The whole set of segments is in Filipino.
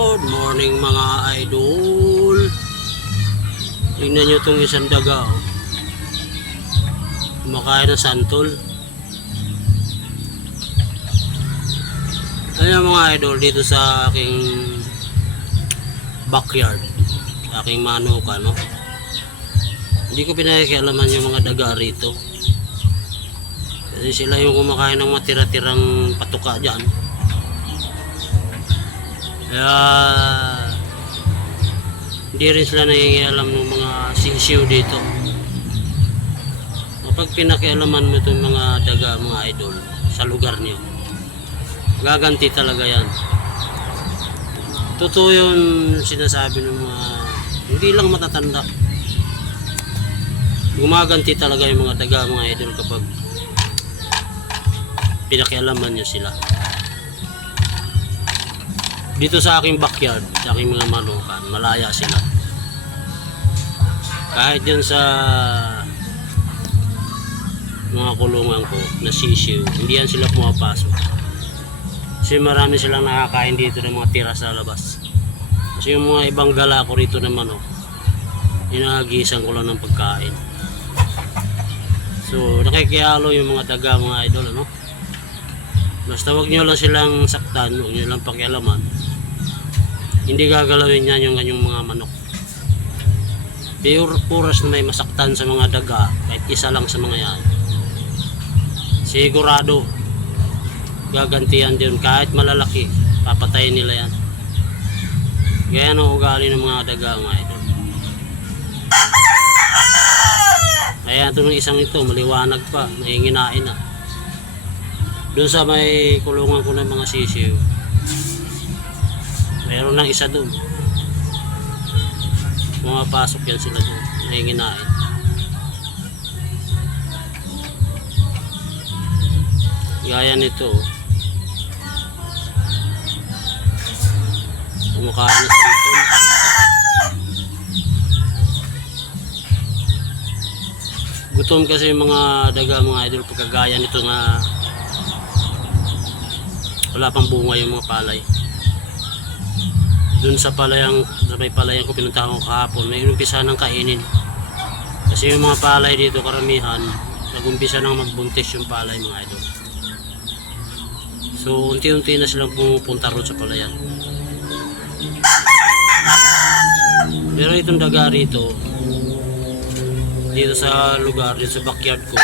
Good morning mga idol. Tingnan nyo itong isang daga. Oh. Kumakain ng santol. Ayan mga idol dito sa aking backyard. Sa aking manuka no. Hindi ko pinakikialaman yung mga daga rito. Kasi sila yung kumakain ng matira-tirang patuka dyan. Kaya hindi rin sila nangingialam ng mga sisiw dito. Kapag pinakialaman mo itong mga daga, mga idol, sa lugar niyo, gaganti talaga yan. Totoo yun sinasabi ng mga, hindi lang matatanda. Gumaganti talaga yung mga daga, mga idol, kapag pinakialaman nyo sila dito sa aking backyard, sa aking mga manukan, malaya sila. Kahit dyan sa mga kulungan ko na sisiw, hindi yan sila pumapasok. Kasi marami silang nakakain dito ng mga tira sa labas. Kasi yung mga ibang gala ko rito ng manok, inahagisan ko lang ng pagkain. So, nakikiyalo yung mga daga, mga idol, ano? Basta wag nyo lang silang saktan, wag nyo lang pakialaman hindi gagalawin yan yung kanyang mga manok. Pure puras na may masaktan sa mga daga kahit isa lang sa mga yan. Sigurado gagantihan din. Kahit malalaki papatayin nila yan. Gaya ng ugali ng mga daga mga idol. Kaya itong isang ito maliwanag pa nanginginain na. Doon sa may kulungan ko ng mga sisiw Meron lang isa doon. Pumapasok yan sila doon. Nahinginain. Gaya nito. Kumakain na sa. Gutom kasi yung mga daga mga idol pagkagaya nito na wala pang bunga yung mga palay dun sa palayang sa may palayang ko pinuntahan ko kahapon. May inumpisa ng kainin. Kasi yung mga palay dito karamihan nagumpisa nang magbuntis yung palay mga idol. So unti-unti na silang pumupunta ron sa palayan. Pero itong daga rito dito sa lugar dito sa backyard ko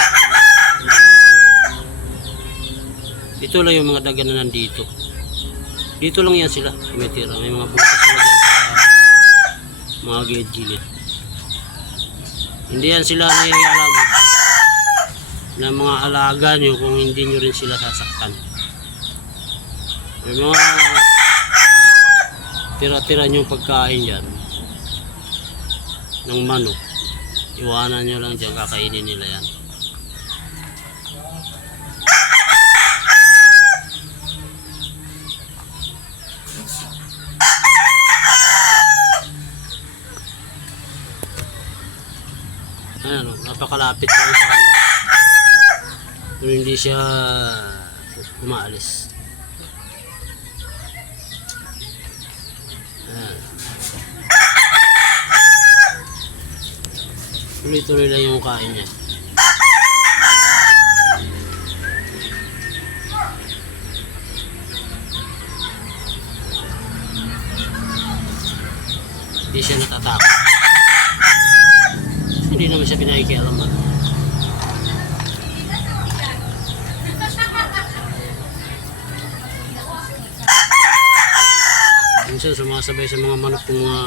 ito lang yung mga daga na nandito dito lang yan sila. Tumitira may mga butas sila dyan sa mga gilid. Hindi yan sila nangyayala ng mga alaga nyo kung hindi nyo rin sila sasaktan. May mga tira-tira nyo pagkain yan. Ng manok. Iwanan nyo lang dyan kakainin nila yan Ayan, napakalapit ko sa kanya. Pero hindi siya umaalis. Tuloy-tuloy lang yung kain niya. Hindi siya natatakot. Hindi naman siya pinakikialaman. Minsan sumasabay sa mga manok ng mga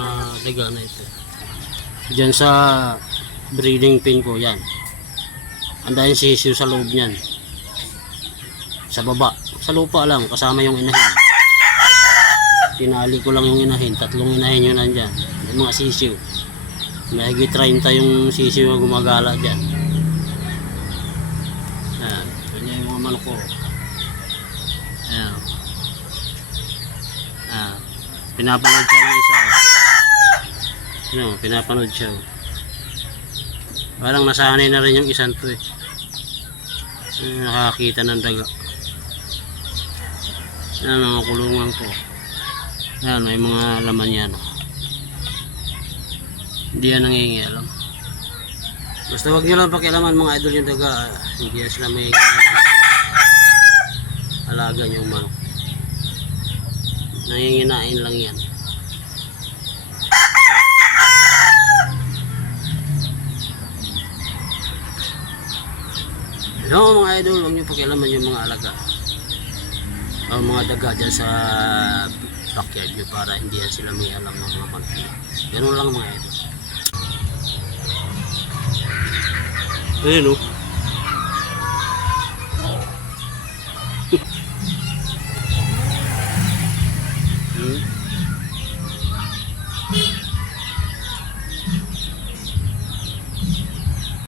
daga na ito. Diyan sa breeding pen ko, yan. Andahin sisiw sa loob niyan. Sa baba. Sa lupa lang, kasama yung inahin. Tinali ko lang yung inahin. Tatlong inahin yun nandyan. Yung mga sisiw. Mahigit 30 yung sisiw gumagala dyan. Ayan. Ganyan yung mga manok ko. Ayan. Ayan. Pinapanood siya ng isa. No, pinapanood siya. Parang nasanay na rin yung isang to eh. Ayan, nakakita ng daga. Yan ang mga kulungan ko. Yan, may mga laman yan. oh. Hindi yan nangingialam. Basta wag nyo lang pakialaman mga idol yung daga. Hindi yan sila may alaga yung manok. Nanginginain lang yan. Hello mga idol, huwag nyo pakialaman yung mga alaga. Ang mga daga dyan sa backyard nyo para hindi sila may alam ng mga manok. Ganun lang mga idol. Ayan o. Oh. Hmm.